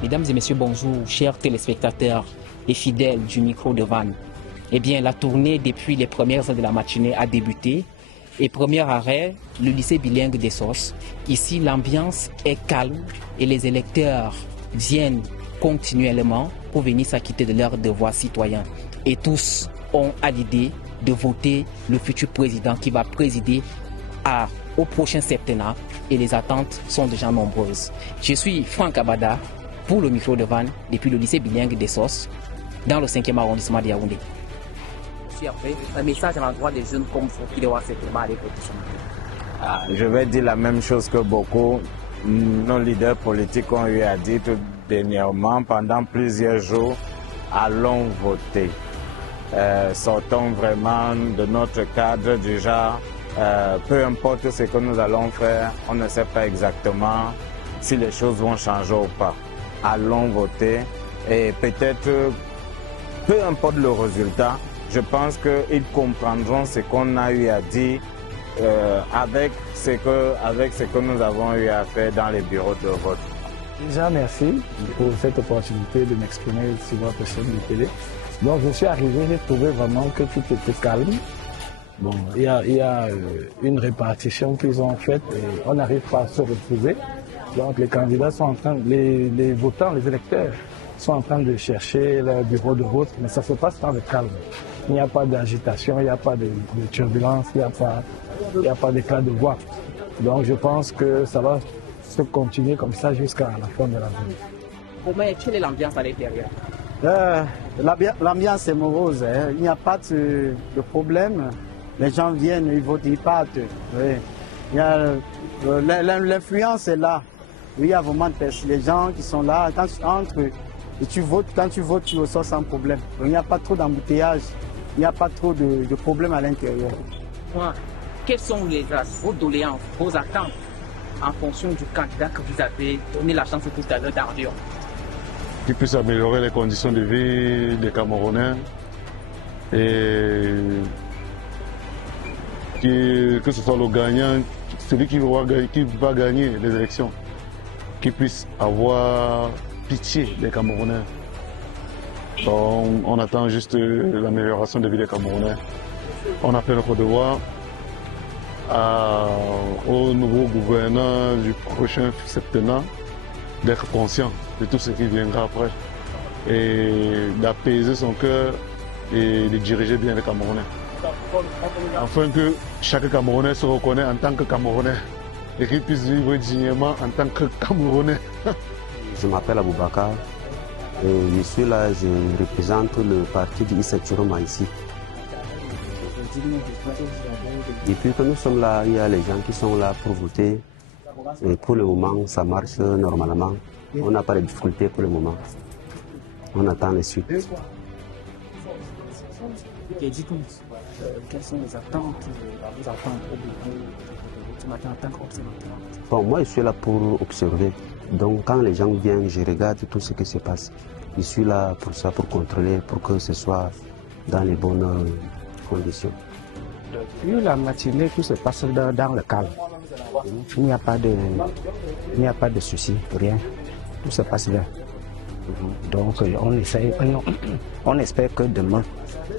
Mesdames et messieurs, bonjour, chers téléspectateurs et fidèles du micro de Vannes. Eh bien, la tournée depuis les premières heures de la matinée a débuté. Et premier arrêt, le lycée bilingue des Sosses. Ici, l'ambiance est calme et les électeurs viennent continuellement pour venir s'acquitter de leurs devoirs citoyens. Et tous ont à l'idée de voter le futur président qui va présider au prochain septennat et les attentes sont déjà nombreuses. Je suis Franck Abada pour le micro de Vannes depuis le lycée bilingue des Sosses dans le 5e arrondissement de Yaoundé. Après, un message à l'endroit des jeunes comme vous qui doivent certainement aller voter. Je vais dire la même chose que beaucoup. Nos leaders politiques ont eu à dire tout dernièrement, pendant plusieurs jours, allons voter. Sortons vraiment de notre cadre du genre, peu importe ce que nous allons faire, on ne sait pas exactement si les choses vont changer ou pas. Allons voter et peut-être, peu importe le résultat, je pense qu'ils comprendront ce qu'on a eu à dire avec ce que nous avons eu à faire dans les bureaux de vote. Déjà, merci pour cette opportunité de m'exprimer sur votre chaîne de télé. Donc, je suis arrivé, j'ai trouvé vraiment que tout était calme. Bon, il y a une répartition qu'ils ont faite et on n'arrive pas à se retrouver. Donc, les candidats sont en train, les votants, les électeurs sont en train de chercher leur bureau de vote, mais ça se passe dans le calme. Il n'y a pas d'agitation, il n'y a pas de turbulence, il n'y a pas d'éclat de voix. Donc je pense que ça va se continuer comme ça jusqu'à la fin de la journée. Comment quelle est l'ambiance à l'intérieur? L'ambiance est morose, hein. Il n'y a pas de problème. Les gens viennent, ils votent, ils partent. Oui. L'influence est là. Oui, il y a vraiment les gens qui sont là. Quand tu votes, tu ressors sans problème. Il n'y a pas trop d'embouteillage. Il n'y a pas trop de problèmes à l'intérieur. Quelles sont vos doléances, vos attentes en fonction du candidat que vous avez donné la chance tout à l'heure d'Ardion? Qui puisse améliorer les conditions de vie des Camerounais et que ce soit le gagnant, celui qui va gagner les élections, qui puisse avoir pitié des Camerounais. Donc, on attend juste l'amélioration de vie des Camerounais. On a fait notre devoir au nouveau gouverneur du prochain septennat d'être conscient de tout ce qui viendra après et d'apaiser son cœur et de diriger bien les Camerounais. Afin que chaque Camerounais se reconnaisse en tant que Camerounais et qu'il puisse vivre dignement en tant que Camerounais. Je m'appelle Aboubakar. Je suis là, je représente le parti du Issachuroma ici. Depuis que nous sommes là, il y a les gens qui sont là pour voter. Et pour le moment, ça marche normalement. On n'a pas de difficultés pour le moment. On attend les suites. Quelles sont les attentes à vous attendre au bureau ce matin en tant qu'observateur? Bon, moi, je suis là pour observer. Donc, quand les gens viennent, je regarde tout ce qui se passe. Je suis là pour ça, pour contrôler, pour que ce soit dans les bonnes conditions. Depuis la matinée, tout se passe dans le calme. Il n'y a pas de soucis, rien. Tout se passe bien. Donc, on espère que demain,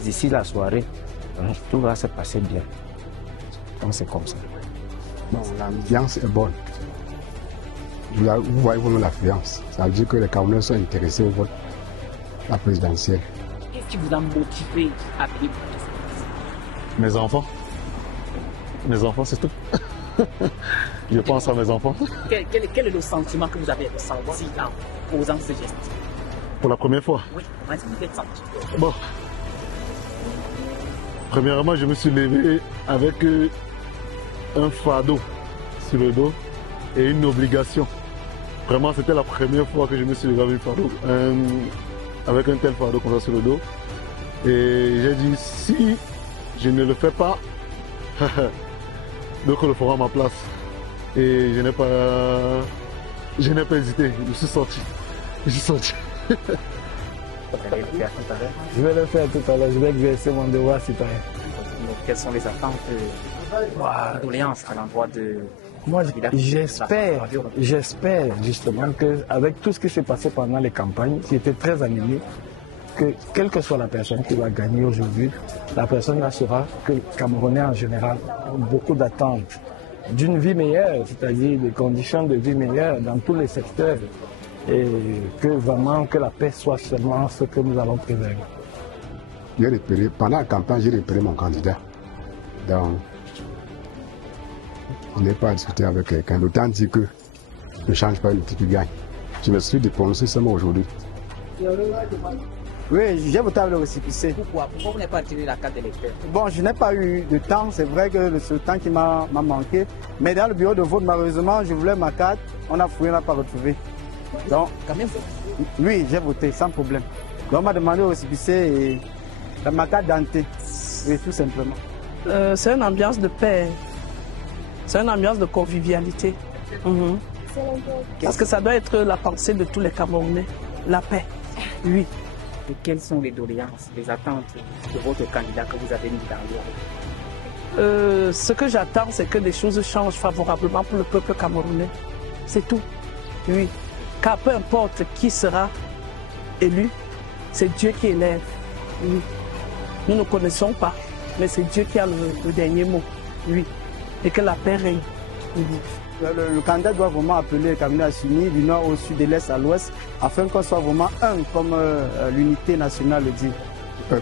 d'ici la soirée, tout va se passer bien. Donc, c'est comme ça. Bon, l'ambiance est bonne. Vous voyez vraiment l'affluence. Ça veut dire que les Camerounais sont intéressés au vote, la présidentielle. Qu'est-ce qui vous a motivé à venir voter? Mes enfants. Mes enfants, c'est tout. Je pense à mes enfants. Quel est le sentiment que vous avez ressenti en posant ce geste? Pour la première fois? Oui, comment est-ce que vous êtes senti? Bon. Premièrement, je me suis levé avec un fardeau sur le dos et une obligation. Vraiment, c'était la première fois que je me suis levé avec un tel fardeau comme ça sur le dos. Et j'ai dit, si je ne le fais pas, d'autres le feront à ma place. Et je n'ai pas hésité, je suis sorti. Je vais le faire tout à l'heure, je vais exercer mon devoir citoyen. Quelles sont les attentes, les doléances à l'endroit Moi, j'espère justement qu'avec tout ce qui s'est passé pendant les campagnes, qui était très animé, que quelle que soit la personne qui va gagner aujourd'hui, la personne saura que les Camerounais en général ont beaucoup d'attentes d'une vie meilleure, c'est-à-dire des conditions de vie meilleures dans tous les secteurs, et que vraiment que la paix soit seulement ce que nous allons préserver. Pendant la campagne, j'ai repéré mon candidat. Donc, on n'est pas à discuter avec quelqu'un. L'autant dit que ne change pas le type qui gagne. Je me suis déprononcé seulement aujourd'hui. Oui, j'ai voté avec le récépissé. Pourquoi vous n'avez pas tiré la carte d'électeur? Bon, je n'ai pas eu de temps, c'est vrai que ce temps qui m'a manqué. Mais dans le bureau de vote, malheureusement, je voulais ma carte, on a fouillé, on n'a pas retrouvé. Donc, quand même, oui, j'ai voté sans problème. Donc, on m'a demandé au récépissé et ma carte d'identité, oui, tout simplement. C'est une ambiance de paix, c'est une ambiance de convivialité. Parce que ça doit être la pensée de tous les Camerounais, la paix, oui. Et quelles sont les doléances, les attentes de votre candidat que vous avez mis dans l'ordre? Ce que j'attends, c'est que les choses changent favorablement pour le peuple camerounais. C'est tout, oui. Car peu importe qui sera élu, c'est Dieu qui élève. Oui. Nous ne connaissons pas, mais c'est Dieu qui a le dernier mot, oui. Et que la paix règne. Oui. Le candidat doit vraiment appeler les Camerounais à s'unir du nord au sud, de l'est à l'ouest, afin qu'on soit vraiment un, comme l'unité nationale le dit.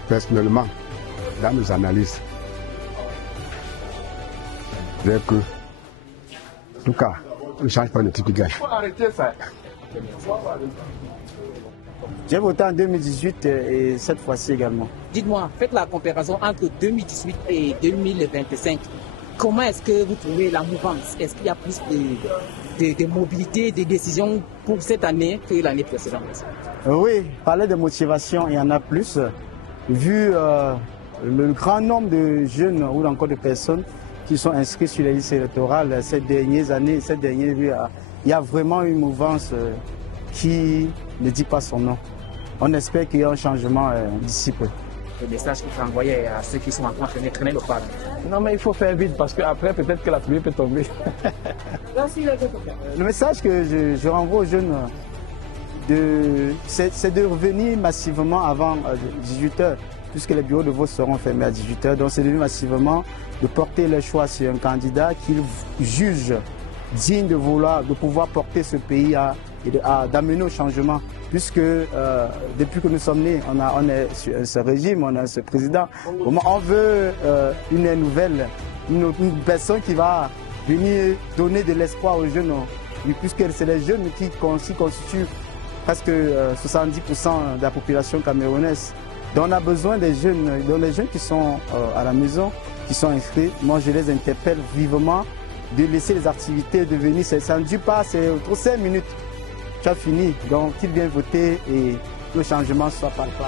Personnellement, dans nos analyses, c'est que, en tout cas, on ne change pas le type qui gagne. J'ai voté en 2018 et cette fois-ci également. Dites-moi, faites la comparaison entre 2018 et 2025. Comment est-ce que vous trouvez la mouvance? Est-ce qu'il y a plus de mobilité, de décisions pour cette année que l'année précédente? Oui, parler de motivation, il y en a plus. Vu le grand nombre de jeunes ou encore de personnes qui sont inscrits sur les listes électorales ces dernières années, ces dernières années, il y a vraiment une mouvance qui ne dit pas son nom. On espère qu'il y a un changement d'ici peu. Le message qu'il faut envoyer à ceux qui sont en train de traîner le pas. Non, mais il faut faire vite parce qu'après, peut-être que la pluie peut tomber. Le message que je renvoie aux jeunes, c'est de revenir massivement avant 18h, puisque les bureaux de vote seront fermés à 18h. Donc, c'est de venir massivement de porter le choix sur un candidat qu'ils jugent digne de pouvoir porter ce pays d'amener au changement. Puisque depuis que nous sommes nés, on est sur ce régime, on a ce président. On veut une nouvelle, une personne qui va venir donner de l'espoir aux jeunes, puisque c'est les jeunes qui constituent presque 70% de la population camerounaise. Donc on a besoin des jeunes, donc les jeunes qui sont à la maison, qui sont inscrits. Moi je les interpelle vivement de laisser les activités, de venir, ça ne dure pas, c'est trop 5 minutes. Tu as fini, donc qu'ils viennent voter et le changement soit palpable.